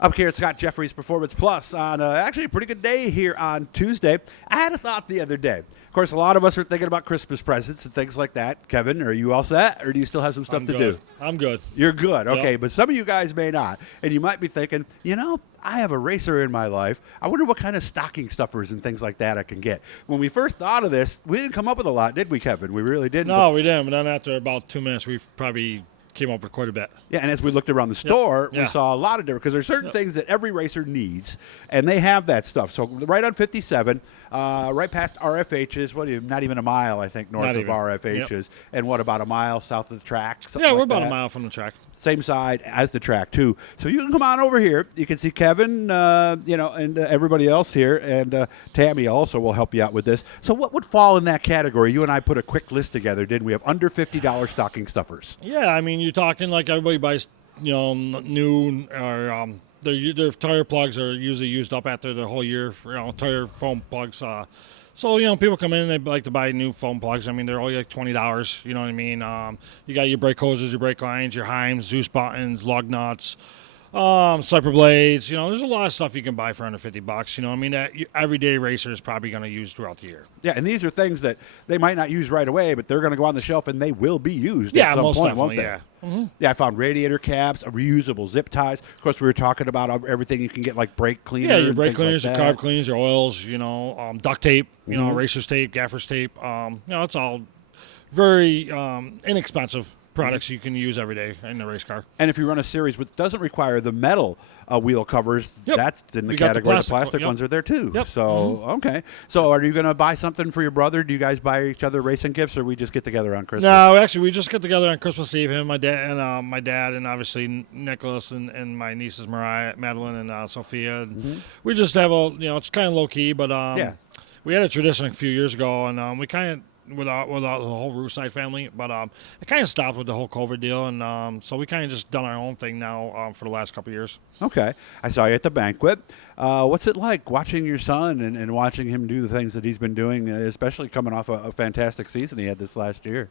Up here at Scott Jeffrey's Performance Plus on actually a pretty good day here on Tuesday. I had a thought the other day. Of course, a lot of us are thinking about Christmas presents and things like that. Kevin, are you all set, or do you still have some stuff to do? I'm good. You're good, okay. Yep. But some of you guys may not. And you might be thinking, I have a racer in my life. I wonder what kind of stocking stuffers and things like that I can get. When we first thought of this, we didn't come up with a lot, did we, Kevin? We really didn't. No, we didn't. But then after about 2 minutes, we probably came up with quite a bit. Yeah, and as we looked around the store, Yeah. we saw a lot of different, because there's certain things that every racer needs, and they have that stuff. So right on 57, right past RFH's, not even a mile, I think, north of RFH's, and what, about a mile south of the track? Yeah, we're about a mile from the track. Same side as the track, too. So you can come on over here. You can see Kevin, and everybody else here, and Tammy also will help you out with this. So what would fall in that category? You and I put a quick list together, didn't we, of under $50 stocking stuffers? Yeah, I mean, you're talking like everybody buys, new or their tire plugs are usually used up after the whole year for tire foam plugs. So people come in and they like to buy new foam plugs. I mean, they're only like $20. You know what I mean? You got your brake hoses, your brake lines, your Heims, Zeus buttons, lug nuts, Cyper blades. There's a lot of stuff you can buy for under $50. I mean, that everyday racer is probably going to use throughout the year. Yeah, and these are things that they might not use right away, but they're going to go on the shelf and they will be used at some most point, definitely, won't they? yeah. Mm-hmm. Yeah, I found radiator caps, reusable zip ties. Of course, we were talking about everything you can get, like brake cleaner. Yeah, your brake cleaners, like your carb cleaners, your oils, duct tape, racer's tape, gaffer's tape. It's all very inexpensive products you can use every day in the race car. And if you run a series which doesn't require the metal wheel covers, that's in the We got category. the The plastic ones are there too. Yep. So, okay. So are you going to buy something for your brother? Do you guys buy each other racing gifts, or we just get together on Christmas? No, actually, we just get together on Christmas Eve. Him, my dad, and obviously Nicholas and my nieces Madeline, and Sophia. And we just have it's kind of low key, but we had a tradition a few years ago, and we kind of. With the whole Rooside family, but it kind of stopped with the whole COVID deal, and so we kind of just done our own thing now for the last couple of years. Okay. I saw you at the banquet. What's it like watching your son and watching him do the things that he's been doing, especially coming off a fantastic season he had this last year?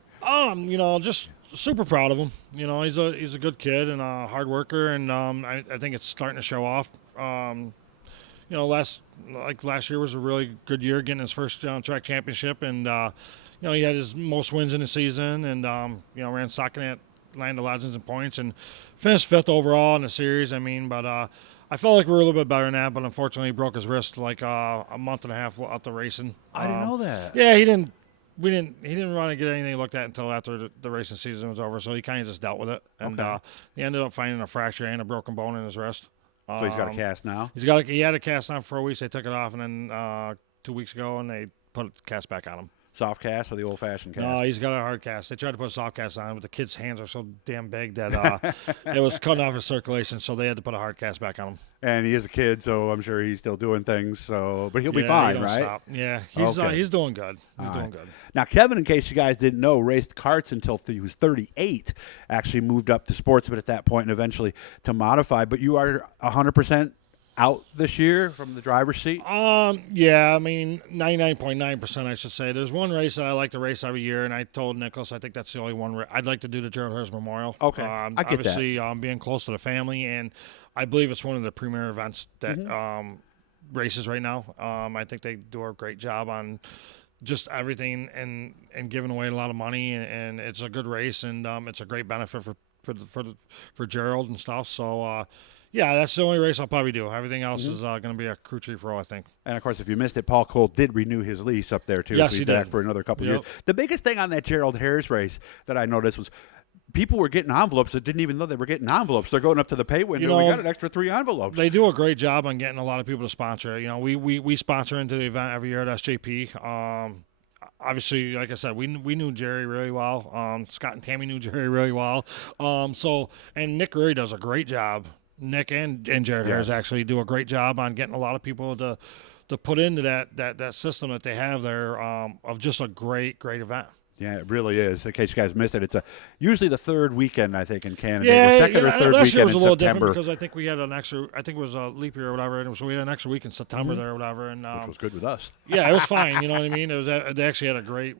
Just super proud of him. He's a good kid and a hard worker, and I think it's starting to show off. Last year was a really good year, getting his first track championship, and he had his most wins in the season, and ran second at Land of Legends in points, and finished fifth overall in the series. But I felt like we were a little bit better than that, but unfortunately he broke his wrist like a month and a half out the racing. I didn't know that. Yeah, he didn't want to get anything looked at until after the racing season was over, so he kind of just dealt with it, and he ended up finding a fracture and a broken bone in his wrist. So he's got a cast now? He had a cast on for 4 weeks. They took it off, and then 2 weeks ago, and they put the cast back on him. Soft cast or the old-fashioned cast? No, he's got a hard cast. They tried to put a soft cast on, but the kid's hands are so damn big that it was cutting off his circulation, so they had to put a hard cast back on him. And he is a kid, so I'm sure he's still doing things. So, but he'll be fine, right? Stop. Yeah, he's doing good. He's doing good. Now, Kevin, in case you guys didn't know, raced karts until he was 38. Actually moved up to sportsman at that point and eventually to modified. But you are 100% out this year from the driver's seat? Yeah, 99.9%, I should say. There's one race that I like to race every year, and I told Nicholas I think that's the only one. I'd like to do the Gerald Hurst Memorial. Okay, I get obviously, being close to the family, and I believe it's one of the premier events that races right now. I think they do a great job on just everything and giving away a lot of money, and it's a good race, and it's a great benefit for Gerald and stuff. So. Yeah, that's the only race I'll probably do. Everything else is going to be a crew chief role, I think. And, of course, if you missed it, Paul Cole did renew his lease up there, too. Yes, so he's he back did. for another couple of years. The biggest thing on that Gerald Harris race that I noticed was people were getting envelopes that didn't even know they were getting envelopes. They're going up to the pay window. We got an extra 3 envelopes. They do a great job on getting a lot of people to sponsor it. We sponsor into the event every year at SJP. Obviously, like I said, we knew Jerry really well. Scott and Tammy knew Jerry really well. And Nick really does a great job. Nick and Jared Harris actually do a great job on getting a lot of people to put into that system that they have there of just a great event. Yeah, it really is. In case you guys missed it, it's usually the third weekend, I think, in Canada. Yeah, Second or third last year weekend was a in little September. different because I think we had an extra. I think it was a leap year or whatever, and so we had an extra week in September there or whatever, and Which was good with us. yeah, it was fine. You know what I mean? It was. They actually had a great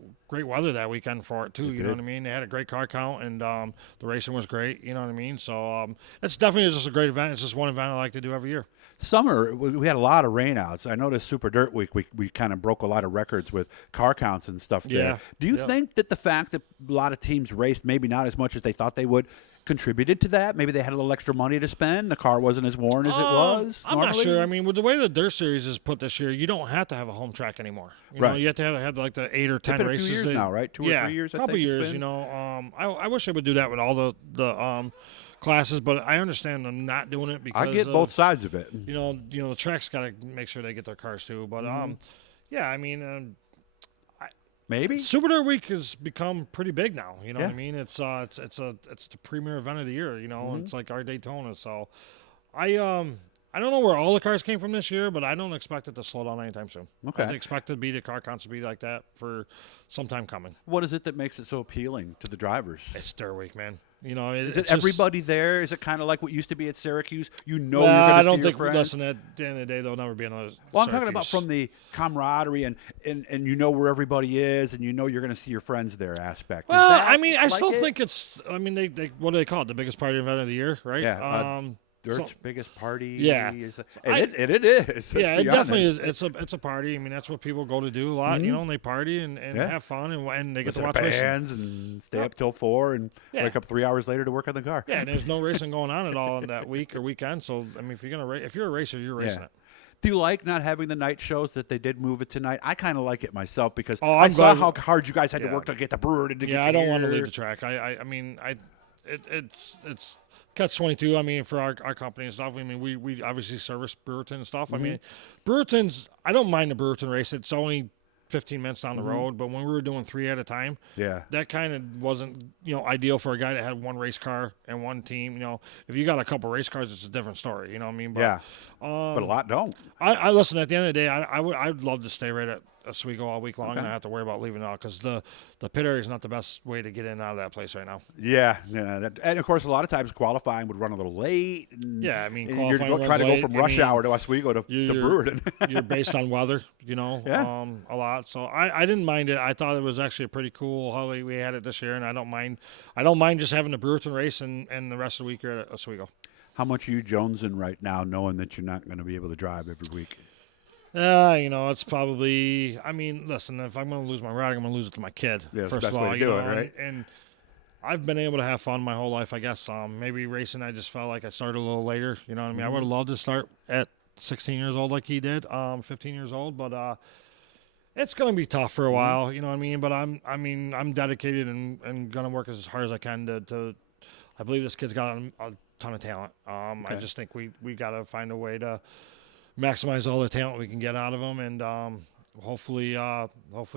weather that weekend for it too. They You did. know what I mean? They had a great car count, and the racing was great. You know what I mean? So it's definitely just a great event. It's just one event I like to do every year. Summer, we had a lot of rainouts. I noticed Super Dirt Week, we kind of broke a lot of records with car counts and stuff there. Yeah. Do you Yeah. think that the fact that a lot of teams raced, maybe not as much as they thought they would, contributed to that? Maybe they had a little extra money to spend. The car wasn't as worn as it was. I'm not normally? sure. I mean, with the way the Dirt Series is put this year, you don't have to have a home track anymore. You know, Right. you have to have like the 8 or 10 been a races. few years now, right? 2 or 3 years, I a couple think it's years. been. You know, I wish they would do that with all the classes, but I understand them not doing it because I get both sides of it. You know, the track's got to make sure they get their cars too. But yeah, I mean. Maybe. Super Dirt Week has become pretty big now. You know what I Yeah. mean? It's the premier event of the year. You know, it's like our Daytona. So, I don't know where all the cars came from this year, but I don't expect it to slow down anytime soon. Okay. I expect it to be the car counts to be like that for some time coming. What is it that makes it so appealing to the drivers? It's Dirt Week, man. You know, Is it's it just- everybody there? Is it kind of like what used to be at Syracuse? You know, Nah, you're going I to don't see think. your friends. Listen, at the end of the day, there'll never be another. Well, I'm talking about Syracuse. from the camaraderie and you know where everybody is, and you know you're going to see your friends there aspect. Is Well, that I mean, I like still it? think it's. I mean, they what do they call it? The biggest party event of the year, right? Yeah, Dirt's so- biggest party. Yeah. and I- it is. Let's Yeah, be it definitely honest. is. It's a party. I mean, that's what people go to do a lot, you know, and they party and Yeah. have fun and they get With to their watch racing. bands and stay up till 4 and Yeah. wake up 3 hours later to work on the car. Yeah, and there's no racing going on at all in that week or weekend. So I mean, if you're a racer, you're racing Yeah. it. Do you like not having the night shows that they did move it tonight? I kind of like it myself because Oh, I I'm saw glad- how hard you guys had to Yeah. work to get the brewer to get Yeah, to I don't want to here. leave the track. It's catch-22. I mean, for our company and stuff. I mean, we obviously service Brewerton and stuff. I mean, Brewerton's. I don't mind the Brewerton race. It's only 15 minutes down the road, but when we were doing 3 at a time, Yeah. that kind of wasn't, ideal for a guy that had one race car and one team. You know, if you got a couple race cars, it's a different story. You know what I mean? But, Yeah. But a lot don't. I listen. At the end of the day, I'd love to stay right at Oswego all week long, Okay. and I have to worry about leaving out because the pit area is not the best way to get in and out of that place right now. Yeah. And of course, a lot of times qualifying would run a little late. And, Yeah, I mean, and you're qualifying trying to runs go from late. I rush mean, hour to Oswego to Brewerton. You're based on weather, Yeah. a lot. So I didn't mind it. I thought it was actually a pretty cool how we had it this year, and I don't mind just having the Brewerton race and the rest of the week here at Oswego. How much are you jonesing right now, knowing that you're not going to be able to drive every week? It's probably. I mean, listen, if I'm going to lose my ride, I'm going to lose it to my kid. Yeah, that's the first best of way all, to do it, right? And I've been able to have fun my whole life, I guess. Maybe racing, I just felt like I started a little later. You know what I mean? I would have loved to start at 16 years old like he did, 15 years old, but it's going to be tough for a while. You know what I mean? But I'm dedicated and going to work as hard as I can to. I believe this kid's got a ton of talent. I just think we got to find a way to maximize all the talent we can get out of him, and hopefully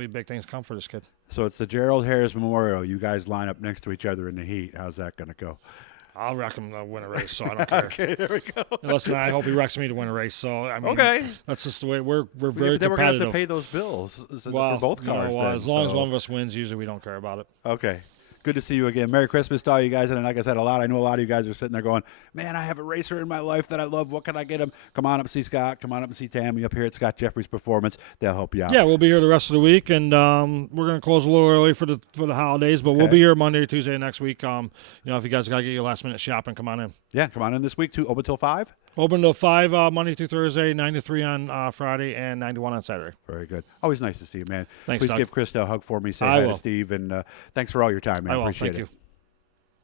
big things come for this kid. So it's the Gerald Harris Memorial. You guys line up next to each other in the heat. How's that going to go? I'll wreck him to win a race, so I don't care. Okay, there we go. Listen, I hope he wrecks me to win a race. So I mean, Okay. that's just the way we're Yeah, very but then we're going to have competitive. to pay those bills Well, for both cars. then, as long as so- one of us wins, usually we don't care about it. Okay. Good to see you again. Merry Christmas to all you guys. And like I said, I know a lot of you guys are sitting there going, man, I have a racer in my life that I love. What can I get him? Come on up and see Scott. Come on up and see Tammy up here at Scott Jeffrey's Performance. They'll help you out. Yeah, we'll be here the rest of the week, and we're going to close a little early for the holidays, but we'll be here Monday or Tuesday next week. If you guys got to get your last minute shopping, come on in. Yeah, come on in this week too. Open till 5. Open till 5 Monday through Thursday, 9 to 3 on Friday, and 9 to 1 on Saturday. Very good. Always nice to see you, man. Thanks, Please Doug. give Krista a hug for me. Say I hi will. to Steve, and thanks for all your time, man. I will. Appreciate Thank it. you.